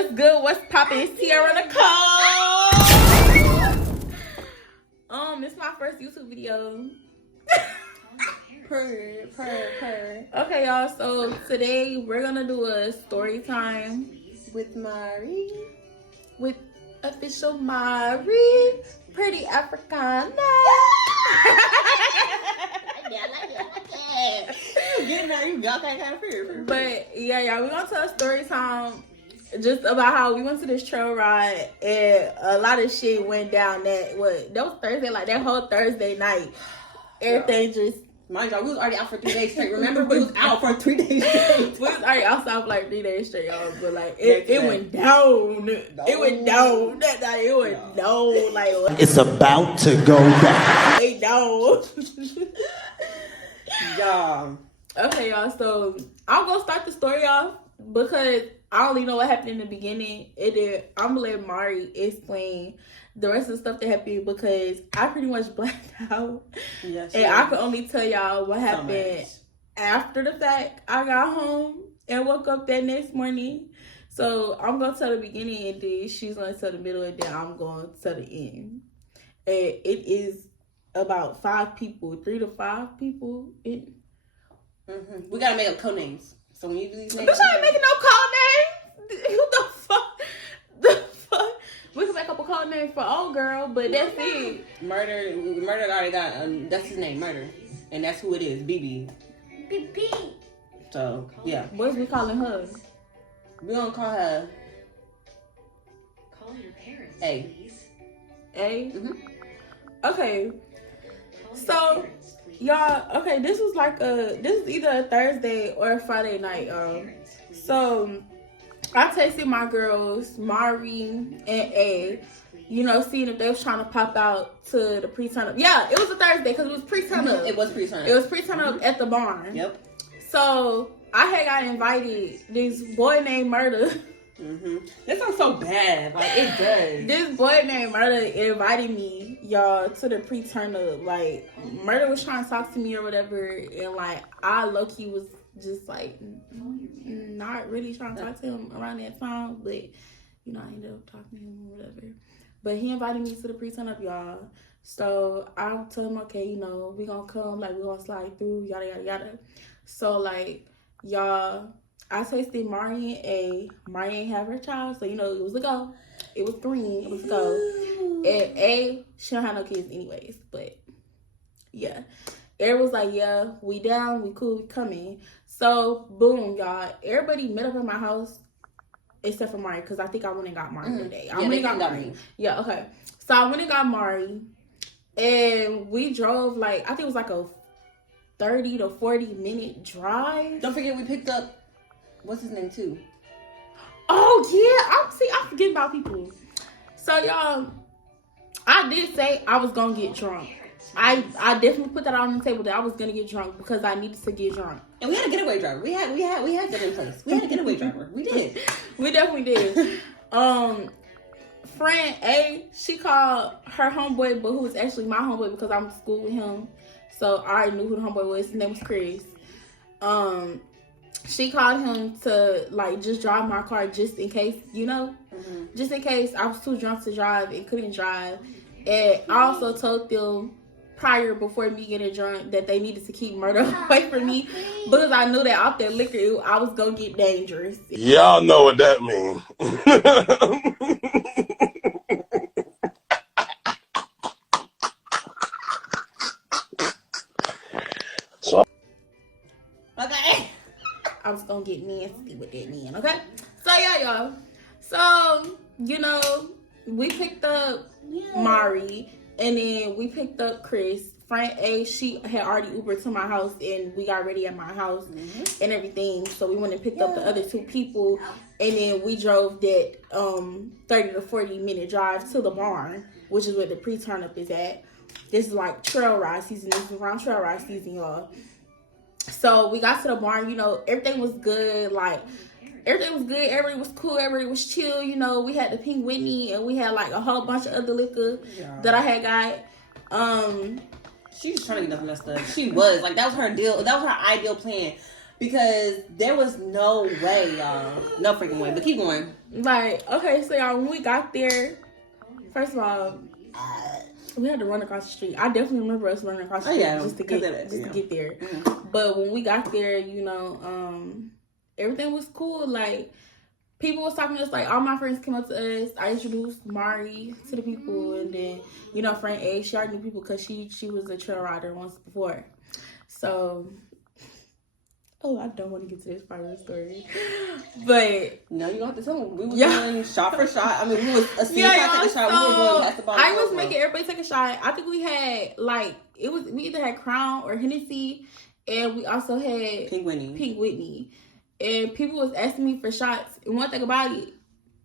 what's good? What's poppin'? It's Tiara Nicole. It's my first YouTube video. Purr. Okay, y'all. So today we're gonna do a story time with Mari, with official Mari, pretty Africana. You got that kind of fear. But yeah, y'all, we're gonna tell a story time just about how we went to this trail ride and a lot of shit went down that was Thursday, like that whole Thursday night. Everything just, mind y'all, we was already out for 3 days straight. Remember, we was out for 3 days straight. We was already outside for like 3 days straight, y'all. But like it went down. It went down that night. It went down. Like it's about to go down. It down. Y'all. Okay, y'all. So I'm gonna start the story off because I only know what happened in the beginning. I'm gonna let Mari explain the rest of the stuff that happened because I pretty much blacked out. Yes, and I could only tell y'all what happened after the fact. I got home and woke up that next morning. So I'm gonna tell the beginning and then she's gonna tell the middle and then I'm gonna tell the end. And it is about 5 people, 3 to 5 people. We gotta make up code names. So when you do these names, bitch, I ain't making no code names. Who the fuck? We can make up a code name for homegirl, but that's it. Murder already got that's his name, Murder, and that's who it is, BB. BB. So yeah, What's we calling her? We gonna call her. Call your parents, A. please. A. Okay. So, y'all, okay, this was either a Thursday or a Friday night. So I texted my girls, Mari and A, seeing if they was trying to pop out to the pre-turn up. Yeah, it was a Thursday because it was pre-turn up. It was pre-turn up. It was pre-turn up at the barn. Yep. So I had got invited. This boy named Murder. That sounds so bad. Like it does. This boy named Murder invited me, y'all, to the pre-turn up. Like Murder was trying to talk to me or whatever, and like I low-key was just like not really trying to talk to him around that time, but I ended up talking to him or whatever. But he invited me to the pre-turn up, y'all. So I told him, okay, we gonna come, like we gonna slide through, yada yada yada. So like y'all, I texted Mari and A. Mari ain't have her child, so it was a go. It was green. It was a go. And A, she don't have no kids anyways, but yeah. Everybody was like, yeah, we down, we cool, we coming. So boom, y'all. Everybody met up at my house except for Mari, because I think I went and got Mari today. I went and got Mari. Yeah, okay. So I went and got Mari, and we drove I think it was like a 30 to 40 minute drive. Don't forget we picked up. What's his name too? Oh yeah, I forget about people. So y'all, I did say I was gonna get drunk. I definitely put that on the table that I was gonna get drunk because I needed to get drunk. And we had a getaway driver. We had that in place. We had a getaway driver. We did. We definitely did. Friend A, she called her homeboy, but who was actually my homeboy because I went to school with him. So I already knew who the homeboy was. His name was Chris. She called him to just drive my car just in case, just in case I was too drunk to drive and couldn't drive. And I also told them before me getting drunk that they needed to keep Murder away from me because I knew that off that liquor I was gonna get dangerous. Y'all know what that means. Okay. I was gonna get nasty with that man, okay? So yeah, y'all. So, we picked up Mari and then we picked up Chris. Friend A, she had already Ubered to my house and we got ready at my house and everything. So we went and picked up the other 2 people and then we drove that 30 to 40 minute drive to the barn, which is where the pre-turn up is at. This is like trail ride season. This is around trail ride season, y'all. So we got to the barn, everything was good. Everything was good. Everybody was cool. Everybody was chill. We had the Pink Whitney and we had a whole bunch of other liquor that I had got. She was trying to get nothing messed up. She was that was her deal. That was her ideal plan. Because there was no way, y'all. No freaking way. But keep going. Like, okay, so y'all, when we got there, first of all, we had to run across the street. I definitely remember us running across the street just to get there. Mm-hmm. But when we got there, you know, everything was cool. Like, people was talking to us. Like, all my friends came up to us. I introduced Mari to the people, and then, you know, friend A, she already knew people because she was a trail rider once before. So, I don't want to get to this part of the story, but no, you don't have to tell them. We were doing shot for shot. I mean, we was a take a shot. So we were going past the bottle. I was making everybody take a shot. I think we had we either had Crown or Hennessy, and we also had Pink Whitney. And people was asking me for shots. And one thing about it,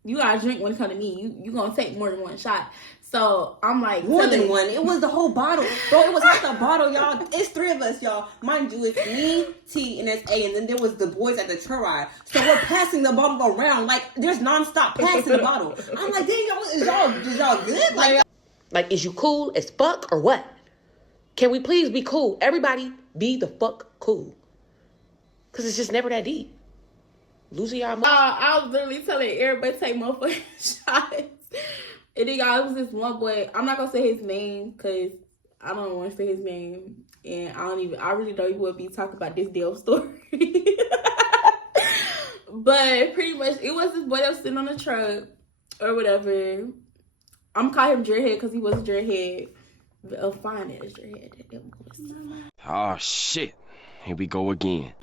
you gotta drink when it comes to me. You gonna take more than one shot. So I'm like, more than one. It was the whole bottle, bro. It was half the bottle, y'all. It's 3 of us, y'all. Mind you, it's me, T, and it's A, and then there was the boys at the trail ride. So we're passing the bottle around like there's nonstop passing the bottle. I'm like, dang, y'all, is y'all good? Like, is you cool as fuck or what? Can we please be cool? Everybody, be the fuck cool. Cause it's just never that deep. Losing y'all. I was literally telling everybody take motherfucking shots. And then, y'all, it was this one boy. I'm not gonna say his name because I don't want to say his name, and I really don't even want to be talking about this damn story. But pretty much, it was this boy that was sitting on the truck or whatever. I'm calling him Dreadhead because he was a Dreadhead, a fine ass Dreadhead. Oh shit! Here we go again.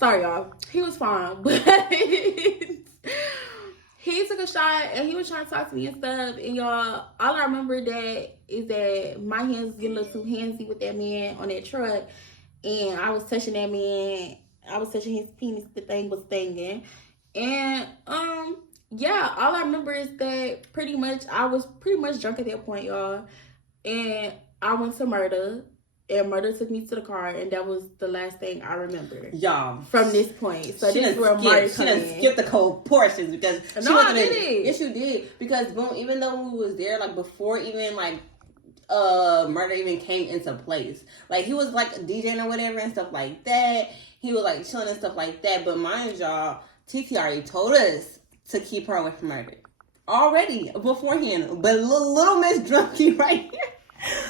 Sorry, y'all. He was fine, but. He took a shot and he was trying to talk to me and stuff. And y'all, all I remember is that my hands was getting a little too handsy with that man on that truck. And I was touching that man. I was touching his penis. The thing was stinging. And, yeah, all I remember is that I was pretty much drunk at that point, y'all. And I went to Murder. And Murder took me to the car, and that was the last thing I remember. Y'all. From this point. So this is where Murder She didn't skip the cold portions because no, I didn't. Yes, you did. Because boom, even though we was there, like before even like Murder even came into place. Like he was like DJing or whatever and stuff like that. He was like chilling and stuff like that. But mind y'all, TT already told us to keep her away from Murder. Already beforehand. But little Miss Drunky right here.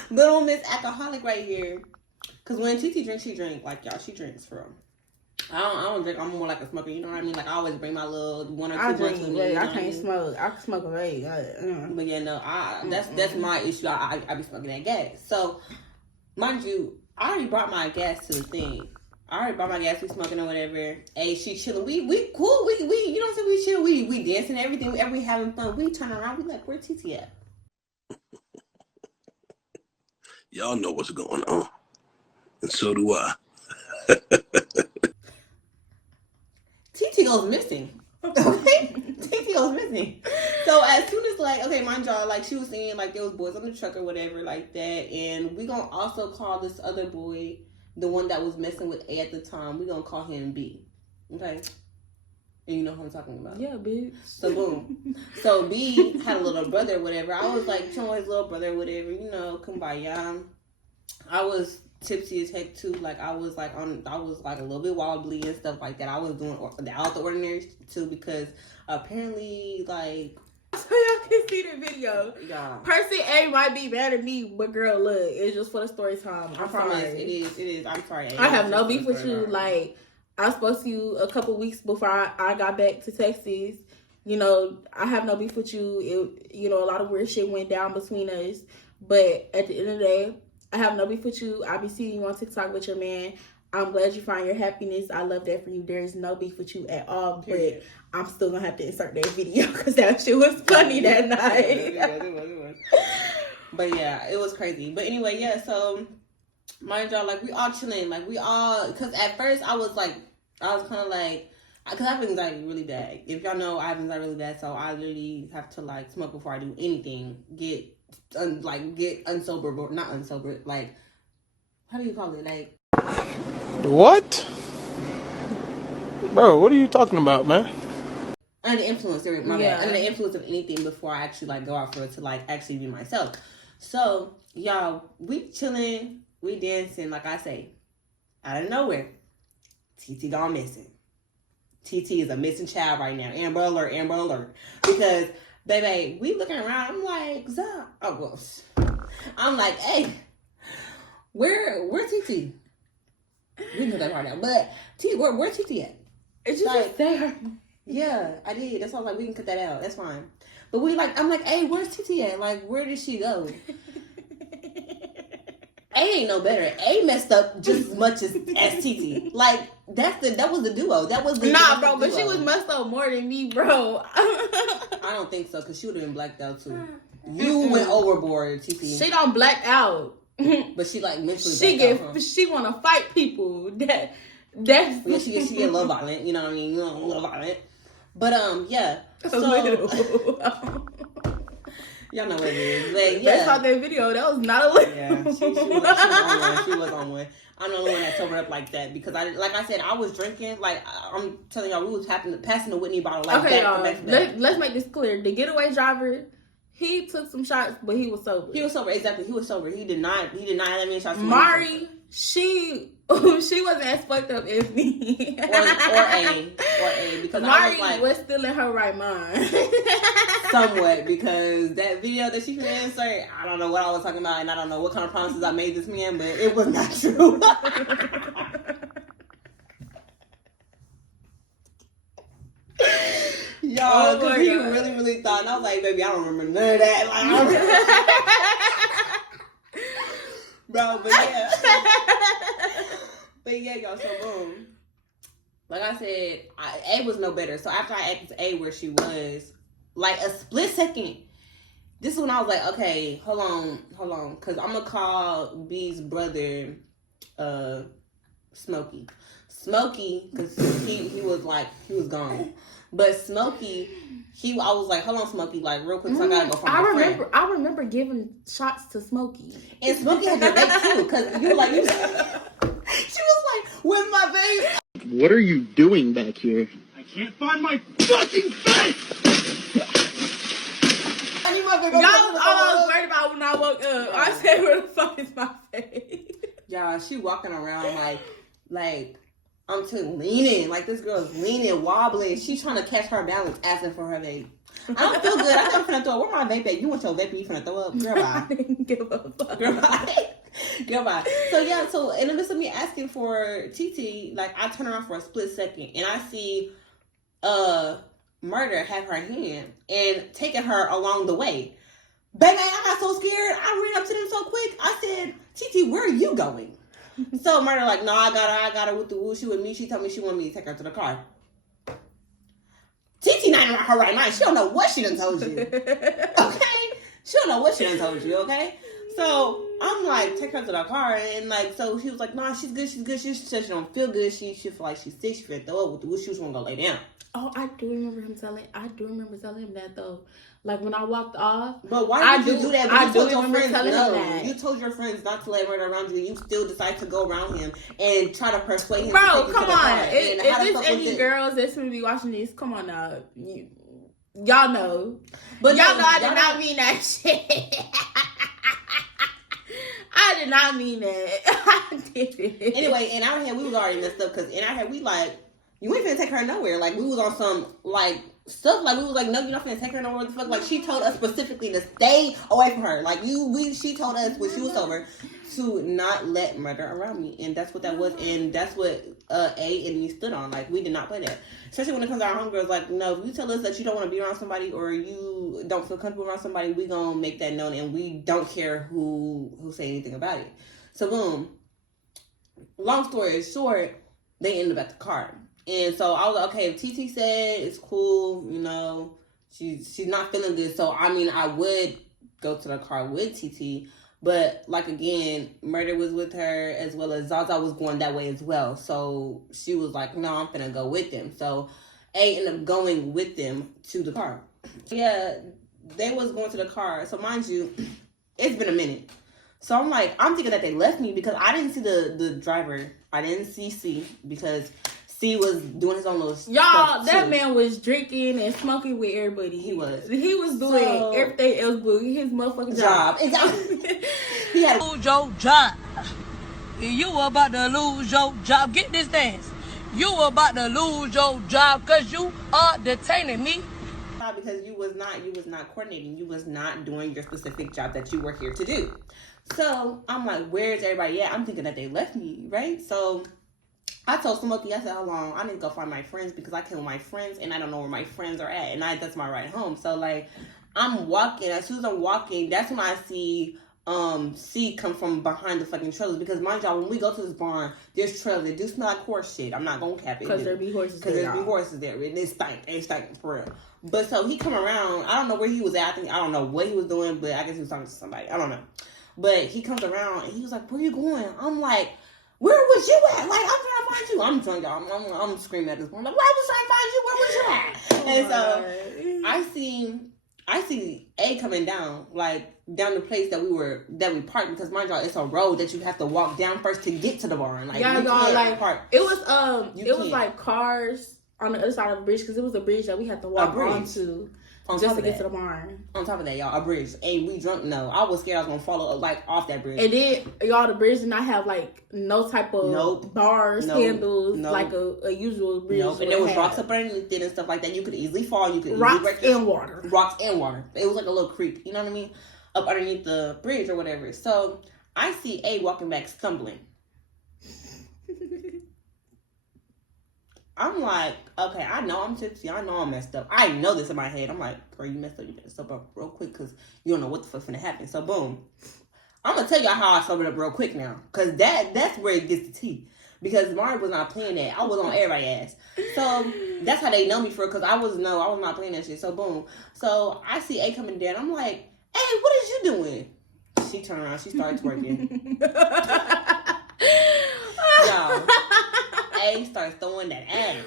Little Miss Alcoholic right here. Because when TT drinks, she drinks. Like, y'all, she drinks for real. I don't drink. I'm more like a smoker. You know what I mean? Like, I always bring my little 1 or 2 drinks with me. I can't smoke. I can smoke a vape. But yeah, no. That's my issue. I be smoking that gas. So, mind you, I already brought my gas to the thing. We smoking or whatever. Hey, she chilling. We cool. We you know what I'm saying? We chill. We dancing and everything. We having fun. We turn around. We like, where TT at? Y'all know what's going on. And so do I. TT goes missing. Okay? TT goes missing. So as soon as like, okay, mind y'all, like she was saying like there was boys on the truck or whatever like that. And we gonna also call this other boy, the one that was messing with A at the time, we gonna call him B. Okay? And you know who I'm talking about. Yeah, bitch. So boom. So B had a little brother or whatever. I was like chilling with his little brother or whatever, you know, kumbaya. I was tipsy as heck too. Like I was like a little bit wobbly and stuff like that. I was doing out the ordinary too because apparently like so y'all can see the video. Yeah. Person A might be mad at me, but girl, look, it's just for the story time. I promise. It is. I'm sorry. I have no beef with you. Like I spoke to you a couple weeks before I got back to Texas. You know, I have no beef with you. You know, a lot of weird shit went down between us. But at the end of the day, I have no beef with you. I be seeing you on TikTok with your man. I'm glad you find your happiness. I love that for you. There is no beef with you at all. But I'm still going to have to insert that video because that shit was funny that night. It was. But yeah, it was crazy. But anyway, yeah, so mind y'all, like we all chilling. Like we all, because at first I was kind of like, because I have anxiety really bad. If y'all know, I have anxiety really bad. So I literally have to like smoke before I do anything. Get unsober, or not unsober, like, how do you call it? Like, what? Bro, what are you talking about, man? Under the influence, my bad. Under the influence of anything before I actually like go out for it to like actually be myself. So, y'all, we chilling, we dancing, like I say, out of nowhere. TT gone missing. TT is a missing child right now. Amber alert, Amber alert. Because, baby, we looking around. I'm like, I'm like, hey, where's TT? We know that right now. But, where's TT at? It's just like there. Yeah, I did. That's why I was like, we can cut that out. That's fine. But I'm like, hey, where's TT at? Like, where did she go? A ain't no better. A messed up just as much as TT. Like, that was the duo. That was the bro, but she was messed up more than me, bro. I don't think so, because she would have been blacked out too. You went overboard, TT. She don't black out. But she like mentally she wanna fight people. That's yeah, she get a little violent, you know what I mean? A little violent. But yeah. So y'all know what it is. But yeah. Based off that video, that was not a little. Yeah, she was on one. She was on one. I'm the only one that sobered up like that because like I said, I was drinking. Like I'm telling y'all, we was passing the Whitney bottle like okay, back. Let's make this clear. The getaway driver, he took some shots, but he was sober. He was sober, exactly. He was sober. He did not that many shots. Mari, she wasn't as fucked up as me. or A because Mari was still in her right mind. Somewhat, because that video that she can insert, I don't know what I was talking about, and I don't know what kind of promises I made this man, but it was not true. Y'all, because he really thought, and I was like, baby, I don't remember none of that. Like, bro, but yeah. But yeah, y'all, so boom. Like I said, A was no better. So after I asked A where she was, like a split second, this is when I was like, okay, hold on, because I'm going to call B's brother, Smokey. Smokey, because he was gone. But Smokey, I was like, hold on, Smokey, like real quick, so I gotta go find my friend. I remember giving shots to Smokey. And Smokey had to wait too, because you were like, she was like, with my baby. What are you doing back here? I can't find my fucking face! Y'all was all I was worried about when I woke up. I said, where the fuck is my face? Y'all, she walking around like I'm leaning. Like this girl's leaning, wobbling. She's trying to catch her balance, asking for her vape. I don't feel good. I think I'm finna throw up. Where my vape at? You want your vape and you finna throw up? Girl, bye. I didn't give a fuck. Girl, bye. Girl, bye. So yeah, so in the midst of me asking for TT, like I turn around for a split second and I see Murder have her hand and taking her along the way. Baby, I got so scared. I ran up to them so quick. I said, TT, where are you going? So Murder like, no, I got her with the woo. She with me. She told me she wanted me to take her to the car. TT not in her right mind. She don't know what she done told you. Okay? She don't know what she done told you, okay? So I'm like, take her to the car, and like, so she was like, nah, she's good. She said she don't feel good. She feel like she's sick. She feel throw up with the woo. She just want to go lay down. Oh, I do remember telling him that though. Like when I walked off. But why did you do that? But you told your friends telling no. him that. You told your friends not to let Murder around you, and you still decide to go around him and try to persuade him. Bro, to come on. If there's any it? girls that's gonna be watching this, come on now. Y'all know. But y'all know I did not mean that shit. I did not mean that. I didn't. Anyway, in our head, we was already messed up because in our head, we like, you ain't finna take her nowhere. Like, we was on some, like, stuff. Like, we was like, no, you're not finna take her nowhere. What the fuck? Like, she told us specifically to stay away from her. Like, she told us when she was sober to not let Murder around me. And that's what that was. And that's what A and me stood on. Like, we did not play that. Especially when it comes to our homegirls. Like, no, if you tell us that you don't want to be around somebody or you don't feel comfortable around somebody, we gonna make that known. And we don't care who say anything about it. So, boom. Long story short, they ended up at the car. And so I was like, okay, if TT said it's cool, you know, she's not feeling good. So, I mean, I would go to the car with TT. But, like, again, Murder was with her as well as Zaza was going that way as well. So, she was like, no, I'm finna go with them. So, A ended up going with them to the car. Yeah, they was going to the car. So, mind you, it's been a minute. So, I'm like, I'm thinking that they left me because I didn't see the driver. I didn't see C because C was doing his own little y'all, stuff that too. man was drinking and smoking with everybody. He was doing everything else but his motherfucking job. Exactly. He had lose your job. You about to lose your job. Get this dance. You about to lose your job because you are detaining me. Because you was not coordinating. You was not doing your specific job that you were here to do. So I'm like, where's everybody at? I'm thinking that they left me, right? So I told Smokey, I said, hold on, I need to go find my friends because I came with my friends and I don't know where my friends are at. And that's my ride home. So like I'm walking, as soon as I'm walking, that's when I see C come from behind the fucking trailers, because mind y'all, when we go to this barn, there's trailers. It do smell like horse shit. I'm not gonna cap it. Because there be horses there. Because there be horses there. And it stank for real. But so he come around, I don't know where he was at. I don't know what he was doing, but I guess he was talking to somebody. I don't know. But he comes around and he was like, where you going? I'm like, where was you at? Like, I'm trying to find you. I'm drunk, y'all. I'm screaming at this point. I'm like, where was I trying to find you? Where was you at? And so I see A coming down, like down the place that we parked, because mind y'all, it's a road that you have to walk down first to get to the barn. Like, yeah, y'all, like park. It was like cars on the other side of the bridge, because it was a bridge that we had to walk onto just to get to the barn. On top of that, y'all, a bridge. And we drunk. No, I was scared I was gonna fall like off that bridge. And then y'all, the bridge did not have like no type of bars, handles, like a usual bridge. Nope. And there was rocks up underneath it and stuff like that. You could easily fall. You could rocks and water. Rocks and water. It was like a little creek. You know what I mean? Up underneath the bridge or whatever. So I see A walking back stumbling. I'm like, okay, I know I'm tipsy. I know I'm messed up. I know this in my head. I'm like, girl, you messed up real quick because you don't know what the fuck's gonna happen. So boom. I'm gonna tell y'all how I sobered up real quick now. Cause that's where it gets the tea. Because Mario was not playing that. I was on everybody's ass. So that's how they know me for, because I was not playing that shit. So boom. So I see A coming down. I'm like, hey, what is you doing? She turned around, she started twerking. Y'all. A starts throwing that ass.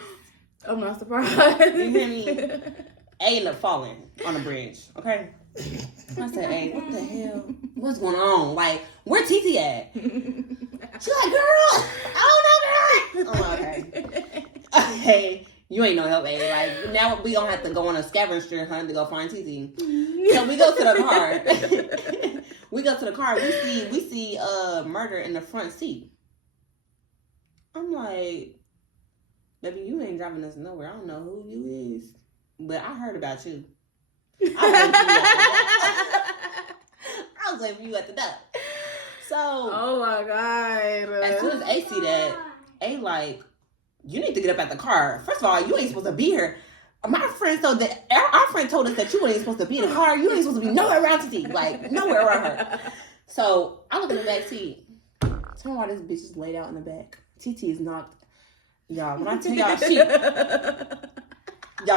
I'm not surprised. You hear me? A ended up falling on the bridge. Okay. I said, hey, what the hell? What's going on? Like, where TT at? She's like, girl, I don't know, girl. I'm like, okay. Okay. You ain't no help, A. Like, now we don't have to go on a scavenger hunt to go find TT. So we go to the car. We go to the car. We see murder in the front seat. I'm like, baby, you ain't driving us nowhere. I don't know who you is, but I heard about you. I was waiting for you at the door. So, oh my God. As soon as A see that, A like, you need to get up at the car. First of all, you ain't supposed to be here. My friend told that our friend told us that you ain't supposed to be in the car. You ain't supposed to be nowhere around TT, like nowhere around her. So I look in the back seat. Tell me why this bitch is laid out in the back. TT is knocked. Y'all, when I tell y'all,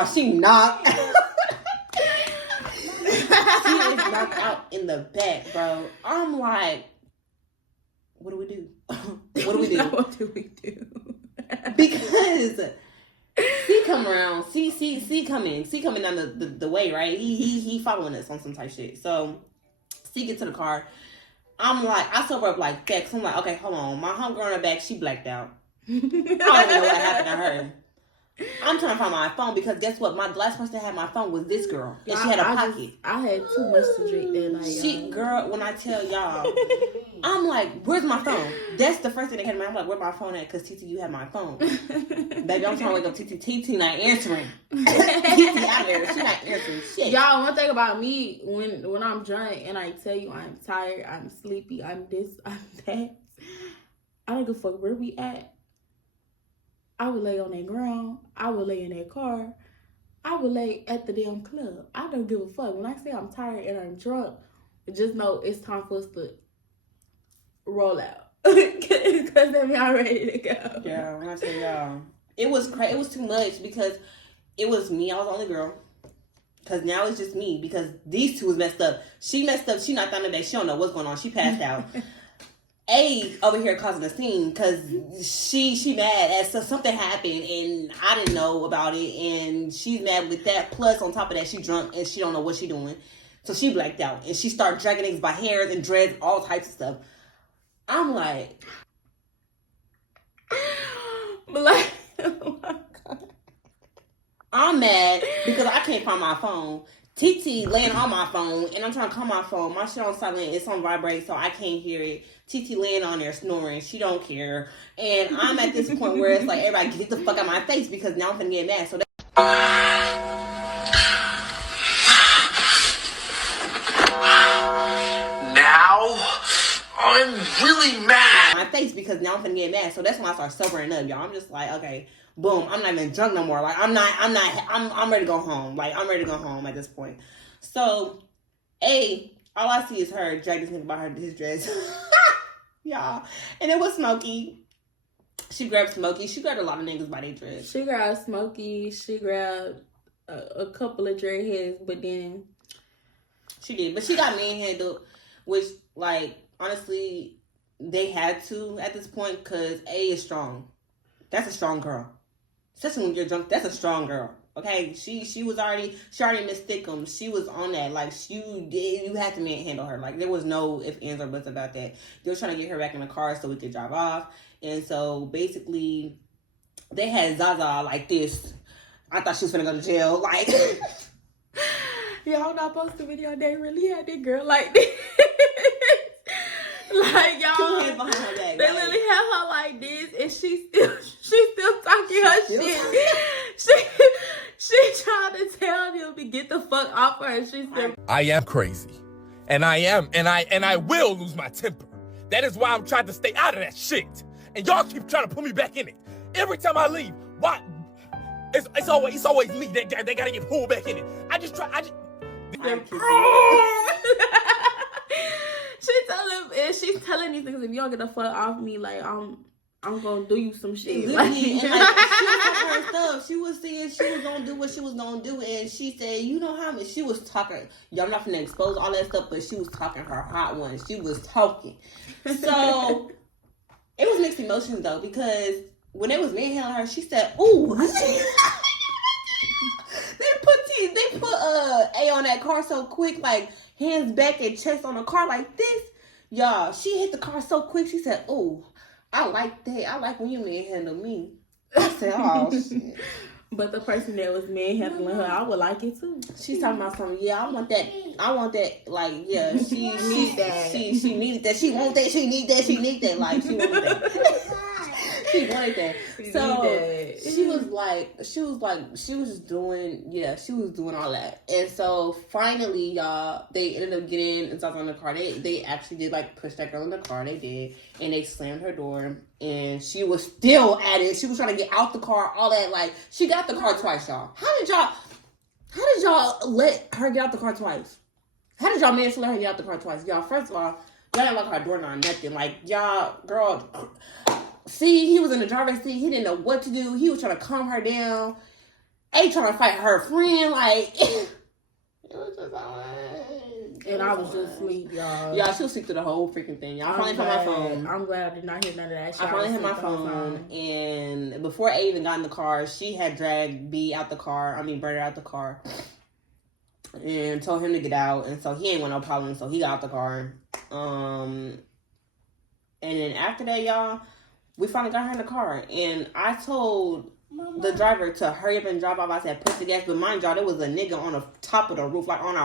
she knocked. She is knocked out in the back, bro. I'm like, what do we do? What do we do? What do we do? Because C come around, C coming down the way, right? He following us on some type shit. So C get to the car. I'm like, I sober up like that. So I'm like, okay, hold on. My homegirl in the back, she blacked out. I don't even know what happened to her. I'm trying to find my phone, because guess what? The last person that had my phone was this girl, and she had a pocket. I had too much to drink that night. Girl, when I tell y'all, I'm like, where's my phone? That's the first thing that came to mind. I'm like, where's my phone at? Because TT, you have my phone. Baby, I'm trying to wake up TT not answering. TT out there, she not answering shit. Y'all, one thing about me, when I'm drunk and I tell you I'm tired, I'm sleepy, I'm this, I'm that, I don't give a fuck where we at. I would lay on that ground. I would lay in that car. I would lay at the damn club. I don't give a fuck. When I say I'm tired and I'm drunk, just know it's time for us to roll out. Because then I'm ready to go. Yeah, when I say y'all, it was crazy. It was too much, because it was me. I was the only girl. Because now it's just me, because these two was messed up. She messed up. She knocked down the bed. She don't know what's going on. She passed out. A over here causing a scene because she mad as something happened and I didn't know about it, and she's mad with that. Plus on top of that, she drunk and she don't know what she doing, so she blacked out and she started dragging niggas by hairs and dreads, all types of stuff. I'm like, oh my God. I'm mad because I can't find my phone. TT laying on my phone, and I'm trying to call my phone. My shit on silent. It's on vibrate, so I can't hear it. TT laying on there snoring. She don't care. And I'm at this point where it's like, everybody get the fuck out of my face because now I'm finna get mad. So now I'm really mad. My face because now I'm finna get mad. So that's when I start sobering up, y'all. I'm just like, okay, boom. I'm not even drunk no more. Like I'm ready to go home. Like I'm ready to go home at this point. So, all I see is her drag this nigga by his dress, y'all. And it was Smokey. She grabbed Smokey. She grabbed a lot of niggas by their dress. She grabbed Smokey. She grabbed a couple of dreadheads, but then she did. But she got manhandled, which, like, honestly, they had to at this point because A is strong. That's a strong girl. Especially when you're drunk, that's a strong girl. Okay, she already missed Thickum. She was on that. Like, you had to manhandle her. Like, there was no ifs, ands, or buts about that. They were trying to get her back in the car so we could drive off. And so, basically, they had Zaza like this. I thought she was gonna go to jail. Like, y'all not post the video. They really had that girl like this. Like, y'all, 2 hands behind her back. they literally had her like this, and she's still talking her shit. She trying to tell them to get the fuck off her. And she still. I am crazy, and I will lose my temper. That is why I'm trying to stay out of that shit. And y'all keep trying to put me back in it. Every time I leave, why? It's always me that gotta get pulled back in it. She's telling these niggas, if y'all get the fuck off me, like I'm gonna do you some shit. Literally, and like, she was talking her stuff. She was saying she was gonna do what she was gonna do, and she said, you know how much she was talking. Y'all not gonna expose all that stuff, but she was talking her hot one. She was talking. So it was mixed emotions though, because when it was manhandling her, she said, "Ooh." They put A on that car so quick, like hands back and chest on the car like this. Y'all, she hit the car so quick. She said, "Ooh, I like that. I like when you manhandle me." I said, "Oh shit." But the person that was manhandling her, I would like it too. She's talking about something. Yeah, I want that. Like, yeah, she needs that. She needed that. She want that. She need that. She need that. Like, she wanted that. She wanted that. So she was doing all that. And so finally, y'all, they ended up getting inside on the car. They actually did like push that girl in the car. They did, and they slammed her door. And she was still at it. She was trying to get out the car. All that, like, she got the car twice, y'all. How did y'all let her get out the car twice? How did y'all manage to let her get out the car twice? Y'all, first of all, y'all didn't lock her door or nothing. Like, y'all, girl, see, he was in the driver's seat. He didn't know what to do. He was trying to calm her down. A trying to fight her friend. Like, it was just and I was just asleep, y'all. Y'all, she was asleep through the whole freaking thing. Y'all finally found my phone. I'm glad I did not hear none of that shit. I finally had my phone, and before A even got in the car, she had dragged Berter out the car, and told him to get out, and so he ain't want no problem, so he got out the car. And then after that, y'all, we finally got her in the car, and I told the driver to hurry up and drive off. I said, push the gas, but mind y'all, there was a nigga on the top of the roof, like on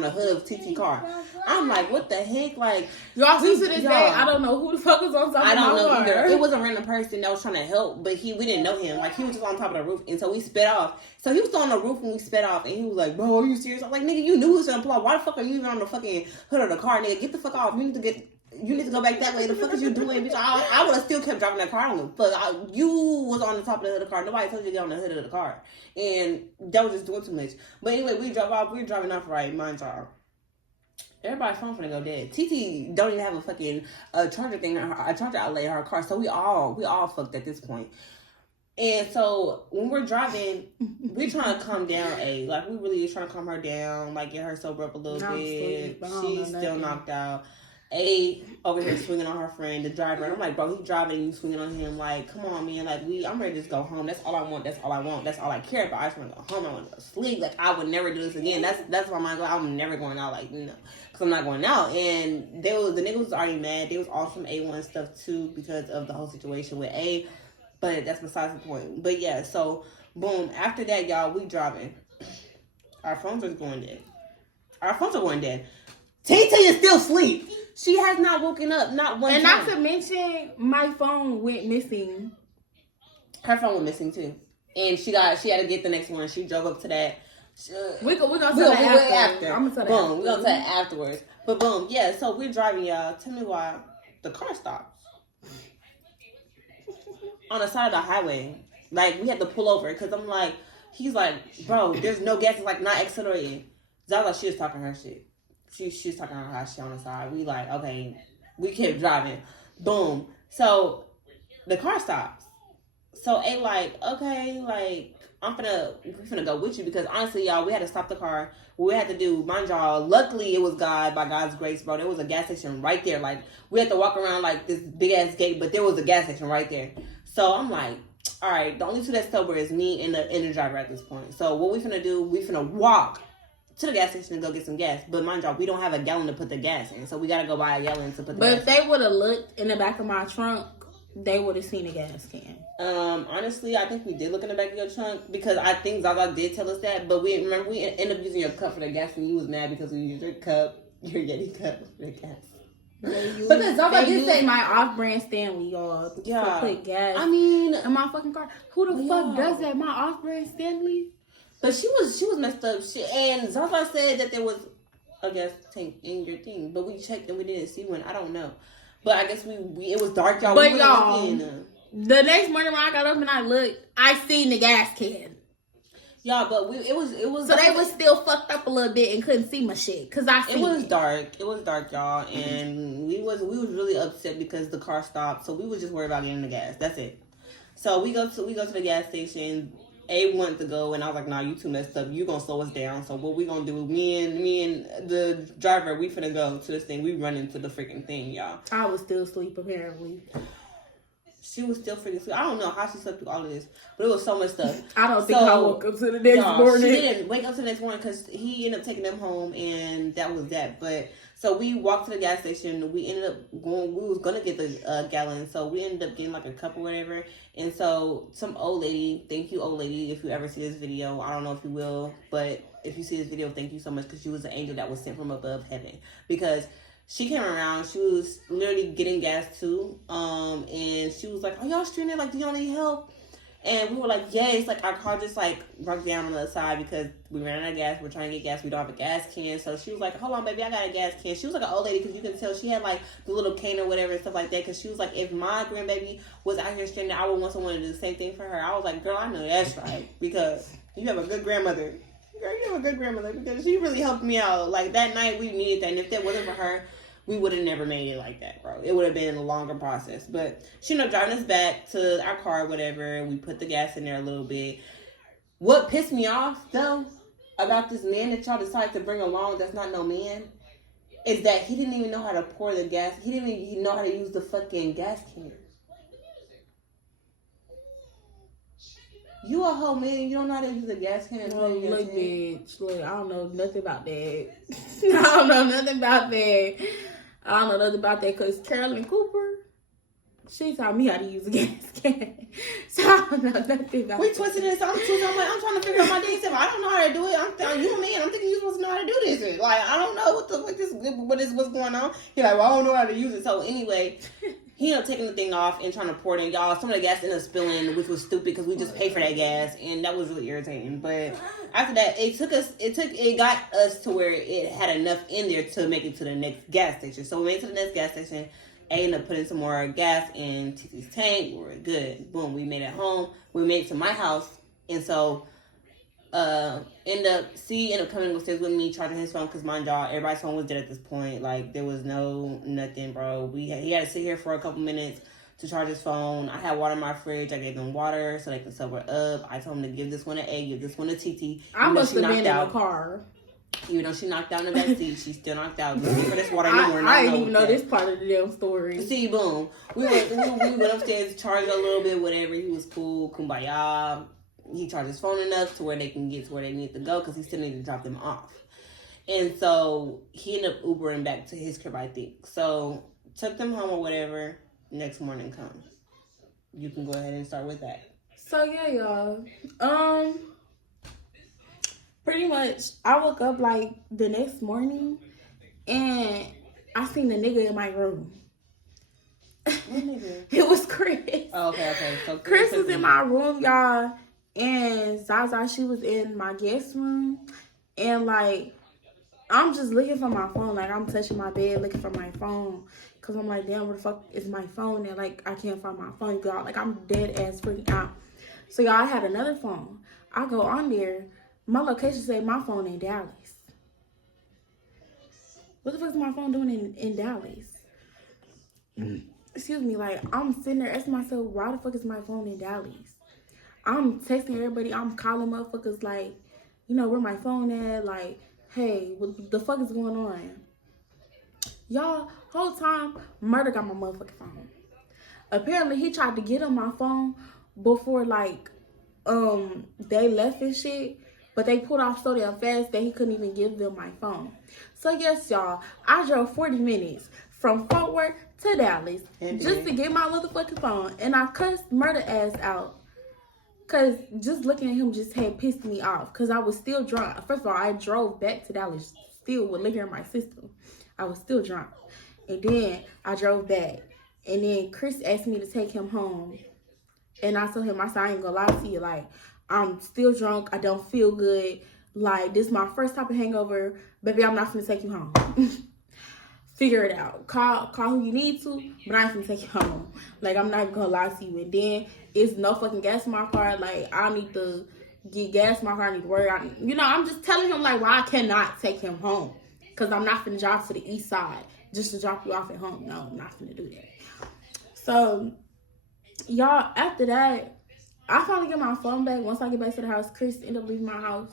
the hood of TT car. I'm like, what the heck? Like, y'all, to this day, I don't know who the fuck was on top of the car. I don't know either. It was a random person that was trying to help, but we didn't know him. Like, he was just on top of the roof, and so we sped off. So he was on the roof when we sped off, and he was like, bro, are you serious? I'm like, nigga, you knew he was gonna pull off. Why the fuck are you even on the fucking hood of the car, nigga? Get the fuck off. You need to go back that way. The fuck is you doing, bitch? I would have still kept driving that car. I don't give a fuck. You was on the top of the hood of the car. Nobody told you to get on the hood of the car. And that was just doing too much. But anyway, we drove off. We were driving off right. Mind y'all. Everybody's phone finna go dead. TT don't even have a fucking charger thing, a charger outlet in her car. So we all fucked at this point. And so when we're driving, we're trying to calm down A. Like, we really is trying to calm her down. Like, get her sober up a little bit. She's still knocked out. A over here swinging on her friend, the driver. And I'm like, bro, he driving and you swinging on him. Like, come on, man. Like, I'm ready to just go home. That's all I want. That's all I want. That's all I care about. I just want to go home. I want to go sleep. Like, I would never do this again. That's why I'm never going out. Like, no, because I'm not going out. And the niggas was already mad. They was on some A1 stuff too because of the whole situation with A. But that's besides the point. But yeah, so boom. After that, y'all, we driving. Our phones are going dead. Our phones are going dead. TT is still asleep. She has not woken up, not one And time. not to mention, my phone went missing. Her phone went missing too, and she had to get the next one. She drove up to that. We're gonna tell that after. I'm gonna tell that boom, we're gonna tell that afterwards. But boom, yeah. So we're driving, y'all. Tell me why the car stops on the side of the highway. Like we had to pull over because I'm like, he's like, bro, there's no gas. It's like not accelerating. Zaza, she was talking her shit. She was talking her shit on the side. We like, okay, we kept driving. Boom. So the car stops. So A like, okay, like we're finna go with you because honestly, y'all, we had to stop the car. What we had to do, mind y'all, luckily it was God, by God's grace, bro. There was a gas station right there. Like we had to walk around like this big ass gate, but there was a gas station right there. So I'm like, all right, the only two that's sober is me and the driver at this point. So what we finna do, we finna walk to the gas station and go get some gas. But mind y'all, we don't have a gallon to put the gas in, so we gotta go buy a gallon to put the gas in. But if they would have looked in the back of my trunk, they would have seen a gas can. Honestly, I think we did look in the back of your trunk because I think Zaza did tell us that. But we ended up using your cup for the gas, and you was mad because we used your Yeti cup for the gas. But then Zaza did say my off-brand Stanley, y'all. Yeah, to put gas. I mean, in my fucking car. Who the fuck does that? My off-brand Stanley. But she was messed up. And Zaza said that there was a gas tank in your thing, but we checked and we didn't see one. I don't know. But I guess it was dark, y'all. But y'all, the next morning when I got up and I looked, I seen the gas can. Y'all, but it was. So they was still fucked up a little bit and couldn't see my shit because I seen it. Was dark. It was dark, y'all, and we was really upset because the car stopped. So we was just worried about getting the gas. That's it. So we go to the gas station. A wanted to go, and I was like, nah, you too messed up. You gonna slow us down. So what we gonna do? Me and the driver, we finna go to this thing. We run into the freaking thing, y'all. I was still asleep, apparently. She was still freaking asleep. I don't know how she slept through all of this, but it was so much stuff. I don't think I woke up to the next morning. She didn't wake up to the next morning because he ended up taking them home, and that was that. But so we walked to the gas station. We ended up going. We was gonna get the gallon, so we ended up getting like a cup or whatever. And so some old lady, thank you, old lady, if you ever see this video. I don't know if you will, but if you see this video, thank you so much because she was an angel that was sent from above heaven. Because she came around, she was literally getting gas too, and she was like, "Are y'all stranded? Like, do y'all need help?" And we were like, yes, like our car just like broke down on the other side because we ran out of gas. We're trying to get gas. We don't have a gas can. So she was like, hold on, baby, I got a gas can. She was like an old lady because you can tell she had like the little cane or whatever and stuff like that. Because she was like, if my grandbaby was out here stranded, I would want someone to do the same thing for her. I was like, girl, I know that's right because you have a good grandmother. Girl, you have a good grandmother because she really helped me out. Like that night we needed that. And if that wasn't for her, we would have never made it like that, bro. It would have been a longer process. But she ended up driving us back to our car or whatever. We put the gas in there a little bit. What pissed me off, though, about this man that y'all decided to bring along that's not no man, is that he didn't even know how to pour the gas. He didn't even know how to use the fucking gas can. You a hoe, man. You don't know how to use a gas can. Oh, look, bitch. Look, I don't know nothing about that. I don't know nothing about that. I don't know nothing about that because Carolyn Cooper, she taught me how to use a gas can. So I don't know nothing about We twisted this. I'm trying to figure out my day stuff. I don't know how to do it. I'm telling you, man. I'm thinking you're supposed to know how to do this. Like, I don't know what's going on. He's like, well, I don't know how to use it. So anyway, he ended up taking the thing off and trying to pour it in. Y'all, some of the gas ended up spilling, which was stupid because we just paid for that gas, and that was really irritating. But after that, it got us to where it had enough in there to make it to the next gas station. So we made it to the next gas station. I ended up putting some more gas in TT's tank. We were good. Boom, we made it home. We made it to my house, and so ended up coming upstairs with me, charging his phone because mind y'all, everybody's phone was dead at this point. Like there was nothing, bro. He had to sit here for a couple minutes to charge his phone. I had water in my fridge. I gave them water so they could sober up. I told him to give this one an A, give this one a TT. I must have been in the car. Even though she knocked out in the back seat, she still knocked out. Give her this water anymore. I didn't even know this part of the damn story. See, boom. We went upstairs, charged a little bit, whatever. He was cool, kumbaya. He charged his phone enough to where they can get to where they need to go because he still needed to drop them off. And so he ended up Ubering back to his crib, I think. So took them home or whatever. Next morning comes. You can go ahead and start with that. So yeah, y'all. pretty much, I woke up like the next morning and I seen the nigga in my room. What nigga? It was Chris. Oh, okay. So Chris was in my room, y'all, and Zaza, she was in my guest room, and like, I'm just looking for my phone. Like, I'm touching my bed looking for my phone, because I'm like, damn, where the fuck is my phone? And like, I can't find my phone, y'all. Like, I'm dead ass freaking out. So y'all, I had another phone. I go on there, my location said my phone in Dallas. What the fuck is my phone doing in Dallas? Excuse me, like, I'm sitting there asking myself, why the fuck is my phone in Dallas? I'm texting everybody, I'm calling motherfuckers, like, you know, where my phone at? Like, hey, what the fuck is going on? Y'all, whole time, Murder got my motherfucking phone. Apparently, he tried to get on my phone before, like, they left and shit, but they pulled off so damn fast that he couldn't even give them my phone. So, yes, y'all, I drove 40 minutes from Fort Worth to Dallas just to get my motherfucking phone, and I cussed Murder ass out. Cause just looking at him just had pissed me off. Cause I was still drunk. First of all, I drove back to Dallas still with liquor in my system. I was still drunk. And then I drove back. And then Chris asked me to take him home. And I told him, I said, I ain't gonna lie to you. Like, I'm still drunk. I don't feel good. Like, this is my first type of hangover. Baby, I'm not gonna take you home. Figure it out. Call who you need to, but I ain't gonna take you home. Like, I'm not even gonna lie to you. And then it's no fucking gas in my car. Like, I need to get gas in my car. I need to worry. You know, I'm just telling him, like, why I cannot take him home. Because I'm not finna drive to the east side just to drop you off at home. No, I'm not finna do that. So, y'all, after that, I finally get my phone back. Once I get back to the house, Chris ended up leaving my house.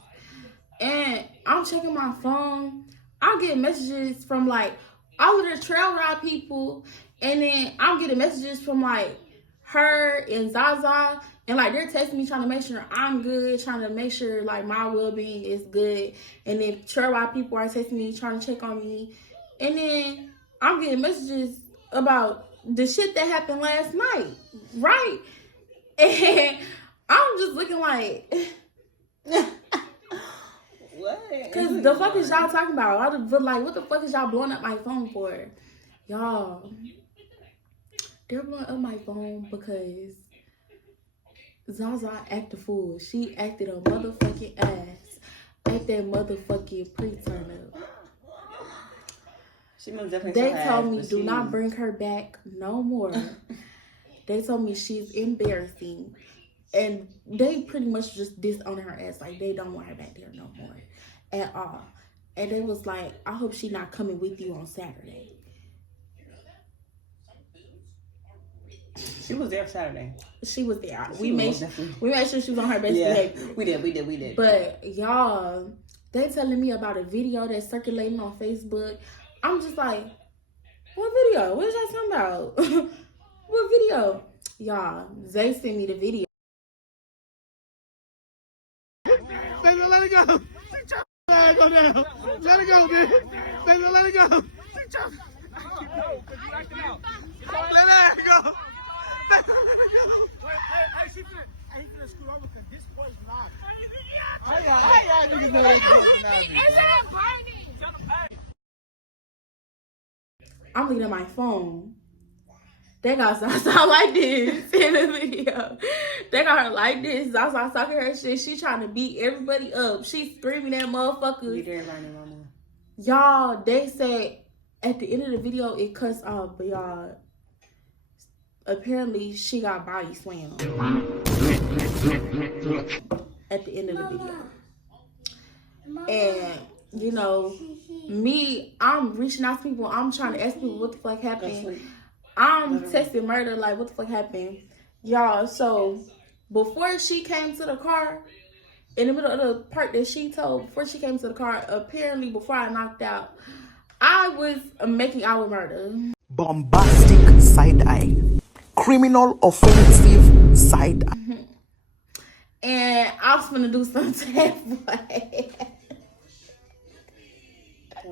And I'm checking my phone. I get messages from, like, all of the trail ride people. And then I'm getting messages from, like, her and Zaza, and like they're texting me trying to make sure I'm good, trying to make sure like my well-being is good. And then trail ride people are texting me trying to check on me, and then I'm getting messages about the shit that happened last night, right? And I'm just looking like, what? Cause the fuck is y'all talking about? But like, what the fuck is y'all blowing up my phone for, y'all? They're blowing up my phone because Zaza acted fool. She acted a motherfucking ass at that motherfucking pre-turn up. She must definitely. They told me do not bring her back no more. They told me she's embarrassing, and they pretty much just disown her ass. Like they don't want her back there no more at all. And they was like, I hope she not coming with you on Saturday. She was there Saturday. She was there. We made sure she was on her best behavior. We did. But y'all, they telling me about a video that's circulating on Facebook. I'm just like, what video? What is y'all talking about? What video? Y'all, they sent me the video. Baby, let it go. Let it go now. Let it go, baby. Baby, let it go. Let it go. I'm looking at my phone. They got Zaza like this in the video. They got her like this. Zaza talking her shit. She trying to beat everybody up. She screaming at motherfuckers. We did learn it, mama. Y'all, they said at the end of the video it cuts off, but y'all, apparently she got body slammed at the end of the video. And you know, me, I'm reaching out to people. I'm trying to ask people what the fuck happened. I'm texting Murder like, what the fuck happened? Y'all, so before she came to the car, in the middle of the part that she told, before she came to the car, apparently before I knocked out, I was making out with Murder. Bombastic side eye. Criminal offensive side eye. And I was gonna do something to that boy.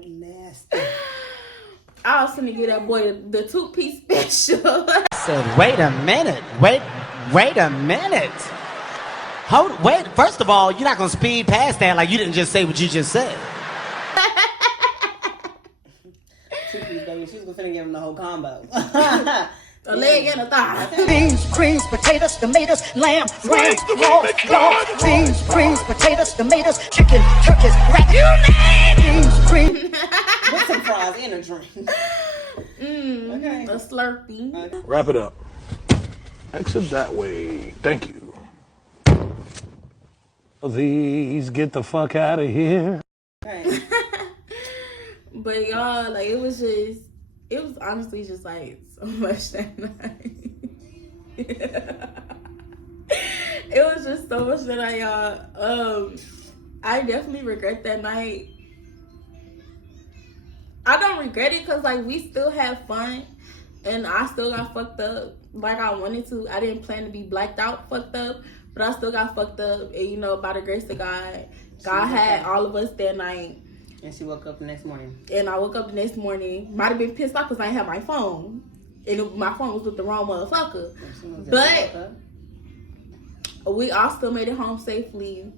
Nasty. I was gonna give that boy the 2-piece special. Said, wait a minute. Wait a minute. Wait, first of all, you're not gonna speed past that like you didn't just say what you just said. Baby, she's gonna give him the whole combo. A leg and a thigh. Beans, greens, potatoes, tomatoes, lamb, ram, dog, beans, greens, potatoes, tomatoes, chicken, turkeys, rat. You name beans, greens. With some fries and a drink. Okay. A Slurpee. Wrap it up. Exit that way. Thank you. Please get the fuck out of here. Okay. But y'all, like, it was honestly just like so much that night. It was just so much that night, y'all. I definitely regret that night. I don't regret it because like we still had fun and I still got fucked up like I wanted to. I didn't plan to be blacked out fucked up, but I still got fucked up, and you know, by the grace of God, God had all of us that night. And she woke up the next morning. And I woke up the next morning. Might have been pissed off because I didn't have my phone. And my phone was with the wrong motherfucker. But we all still made it home safely.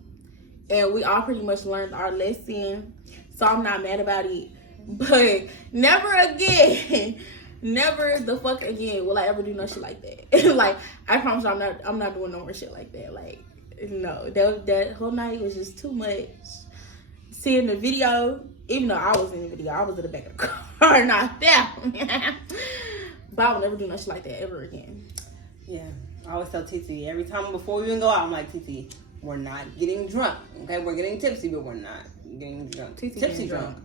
And we all pretty much learned our lesson. So I'm not mad about it. But never again. Never the fuck again will I ever do no shit like that. Like, I promise you I'm not doing no more shit like that. Like, no. That whole night was just too much. Seeing the video, even though I was in the video, I was in the back of the car, not there. But I will never do no shit like that ever again. Yeah, I always tell TT every time before we even go out, I'm like, TT, we're not getting drunk. Okay, we're getting tipsy, but we're not getting drunk. Tipsy drunk.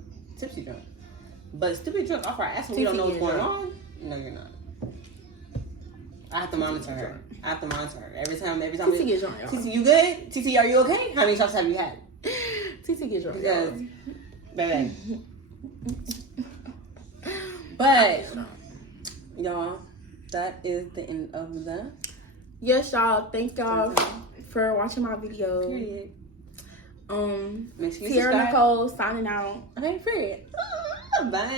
But stupid drunk off our ass when we don't know what's going on. No, you're not. I have to monitor her. Every time. TT get drunk, y'all. TT, you good? TT, are you okay? How many shots have you had? TT get drunk. Yes. Baby. But y'all, that is the end of the. Yes, y'all. Thank y'all for watching my video. Period. Make sure you Sierra subscribe. Nicole signing out. Okay, period. Bye.